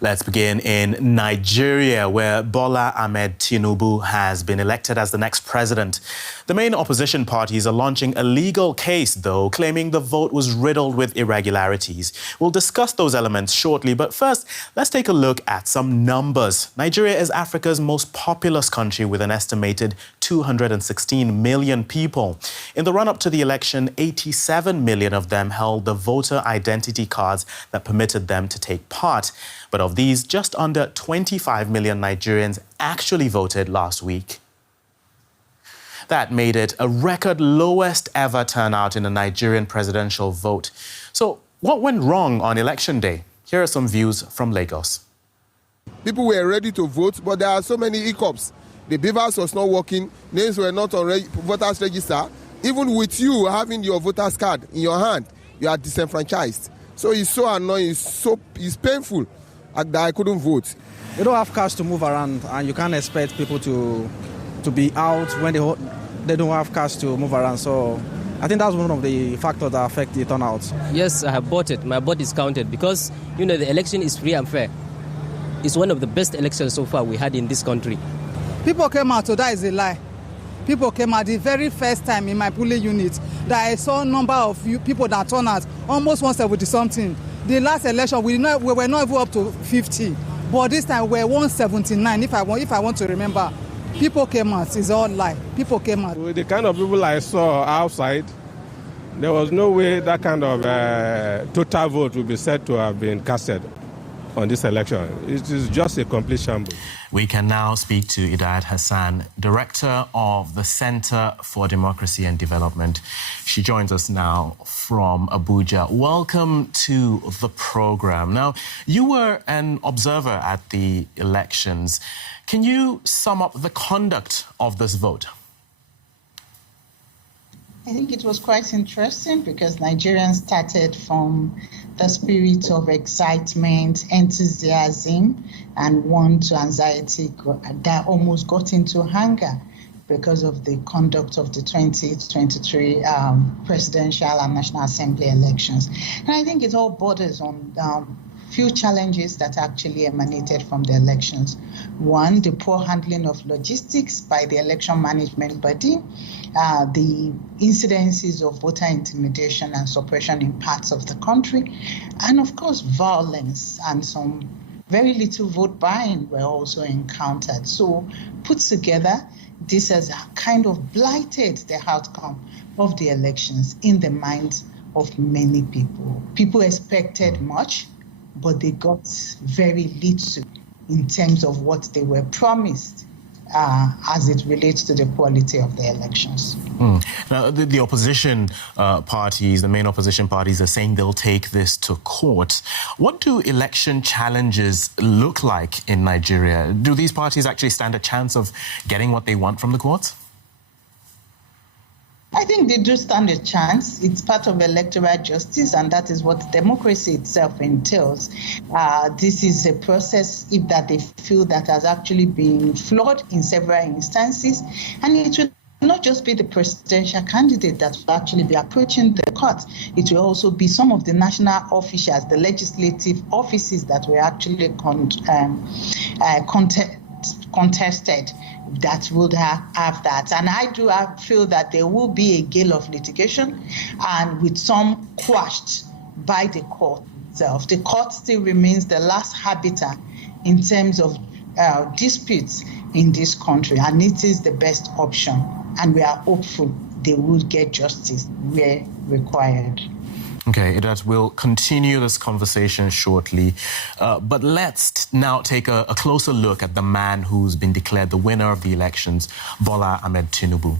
Let's begin in Nigeria, where Bola Ahmed Tinubu has been elected as the next president. The main opposition parties are launching a legal case, though, claiming the vote was riddled with irregularities. We'll discuss those elements shortly, but first, let's take a look at some numbers. Nigeria is Africa's most populous country with an estimated 216 million people. In the run-up to the election, 87 million of them held the voter identity cards that permitted them to take part. But of these, just under 25 million Nigerians actually voted last week. That made it a record lowest ever turnout in a Nigerian presidential vote. So what went wrong on election day? Here are some views from Lagos. People were ready to vote, but there are so many hiccups. The beavers was not working, names were not on voters register. Even with you having your voter's card in your hand, you are disenfranchised. So it's so annoying, it's painful that I couldn't vote. You don't have cash to move around, and you can't expect people to be out when they don't have cash to move around. So I think that's one of the factors that affect the turnout. Yes, I have bought it. My vote is counted because, the election is free and fair. It's one of the best elections so far we had in this country. People came out, so that is a lie. People came out the very first time in my polling unit that I saw a number of people that turned out, almost 170-something. The last election, we were not even up to 50. But this time, we're 179, if I want to remember. People came out, it's all lie. People came out. With the kind of people I saw outside, there was no way that kind of total vote would be said to have been casted on this election. It is just a complete shambles. We can now speak to Idayat Hassan, Director of the Center for Democracy and Development. She joins us now from Abuja. Welcome to the program. Now, you were an observer at the elections. Can you sum up the conduct of this vote? I think it was quite interesting because Nigerians started from the spirit of excitement, enthusiasm, and one to anxiety that almost got into anger because of the conduct of the 2023 presidential and National Assembly elections. And I think it all borders on few challenges that actually emanated from the elections. One, the poor handling of logistics by the election management body, the incidences of voter intimidation and suppression in parts of the country, and of course, violence and some very little vote buying were also encountered. So put together, this has kind of blighted the outcome of the elections in the minds of many people. People expected much, but they got very little in terms of what they were promised as it relates to the quality of the elections. Now, the opposition parties, the main opposition parties, are saying they'll take this to court. What do election challenges look like in Nigeria? Do these parties actually stand a chance of getting what they want from the courts? I think they do stand a chance. It's part of electoral justice, and that is what democracy itself entails. This is a process, if that they feel that has actually been flawed in several instances, and it will not just be the presidential candidate that will actually be approaching the court. It will also be some of the national officials, the legislative offices that were actually contested that would have that. And I do feel that there will be a gale of litigation, and with some quashed by the court itself. The court still remains the last habitat in terms of disputes in this country, and it is the best option. And we are hopeful they will get justice where required. Okay, Idat, we'll continue this conversation shortly. But let's now take a closer look at the man who's been declared the winner of the elections, Bola Ahmed Tinubu.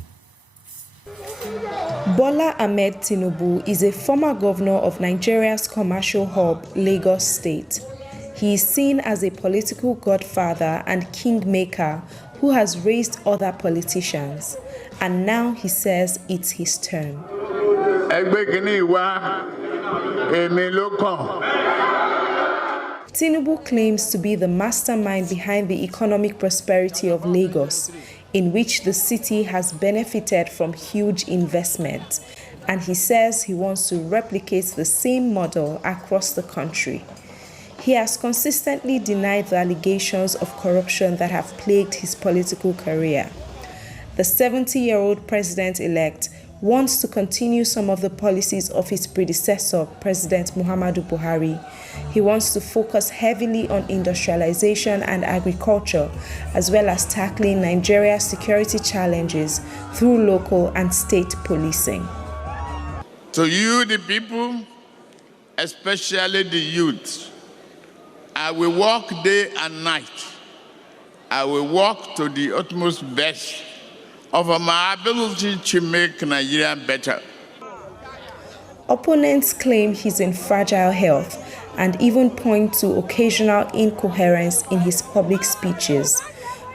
Bola Ahmed Tinubu is a former governor of Nigeria's commercial hub, Lagos State. He is seen as a political godfather and kingmaker who has raised other politicians. And now he says it's his turn. Tinubu claims to be the mastermind behind the economic prosperity of Lagos, in which the city has benefited from huge investment, and he says he wants to replicate the same model across the country. He has consistently denied the allegations of corruption that have plagued his political career. The 70-year-old president-elect wants to continue some of the policies of his predecessor, President Muhammadu Buhari. He wants to focus heavily on industrialization and agriculture, as well as tackling Nigeria's security challenges through local and state policing. To you, the people, especially the youth, I will work day and night. I will work to the utmost best of my ability to make Nigeria better. Opponents claim he's in fragile health and even point to occasional incoherence in his public speeches.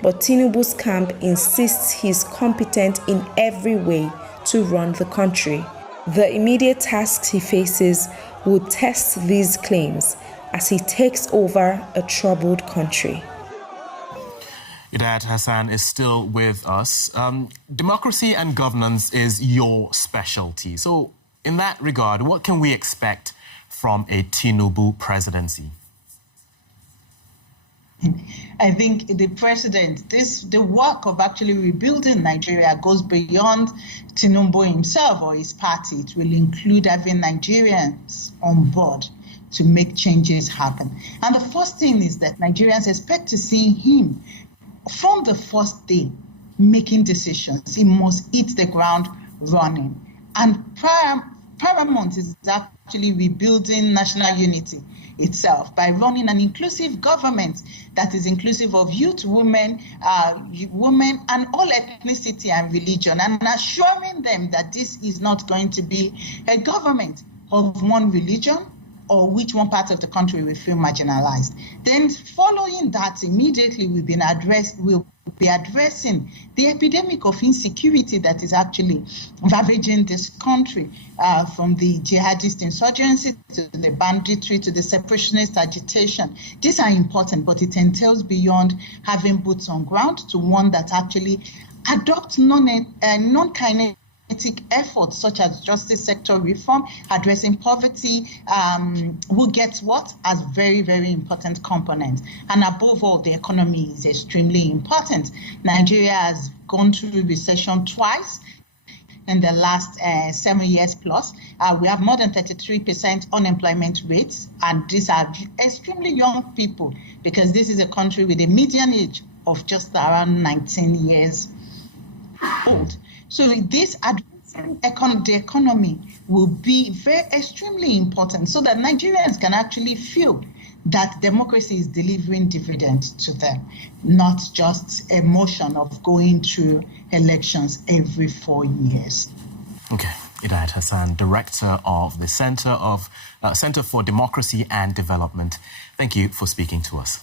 But Tinubu's camp insists he's competent in every way to run the country. The immediate tasks he faces will test these claims as he takes over a troubled country. Idayat Hassan is still with us. Democracy and governance is your specialty. So in that regard, what can we expect from a Tinubu presidency? I think the president, the work of actually rebuilding Nigeria goes beyond Tinubu himself or his party. It will include having Nigerians on board to make changes happen. And the first thing is that Nigerians expect to see him from the first day making decisions. He must hit the ground running. And paramount is actually rebuilding national unity itself by running an inclusive government that is inclusive of youth, women, and all ethnicity and religion, and assuring them that this is not going to be a government of one religion or which one part of the country will feel marginalized. Then following that, immediately we'll be addressing the epidemic of insecurity that is actually ravaging this country, from the jihadist insurgency to the banditry to the separationist agitation. These are important, but it entails beyond having boots on ground to one that actually adopts non-kinetic efforts such as justice sector reform, addressing poverty, who gets what as very, very important components. And above all, the economy is extremely important. Nigeria has gone through recession twice in the last 7 years plus. We have more than 33% unemployment rates, and these are extremely young people because this is a country with a median age of just around 19 years old. So this addressing the economy will be extremely important so that Nigerians can actually feel that democracy is delivering dividends to them, not just a motion of going through elections every 4 years. Okay. Idayat Hassan, Director of the Center for Democracy and Development. Thank you for speaking to us.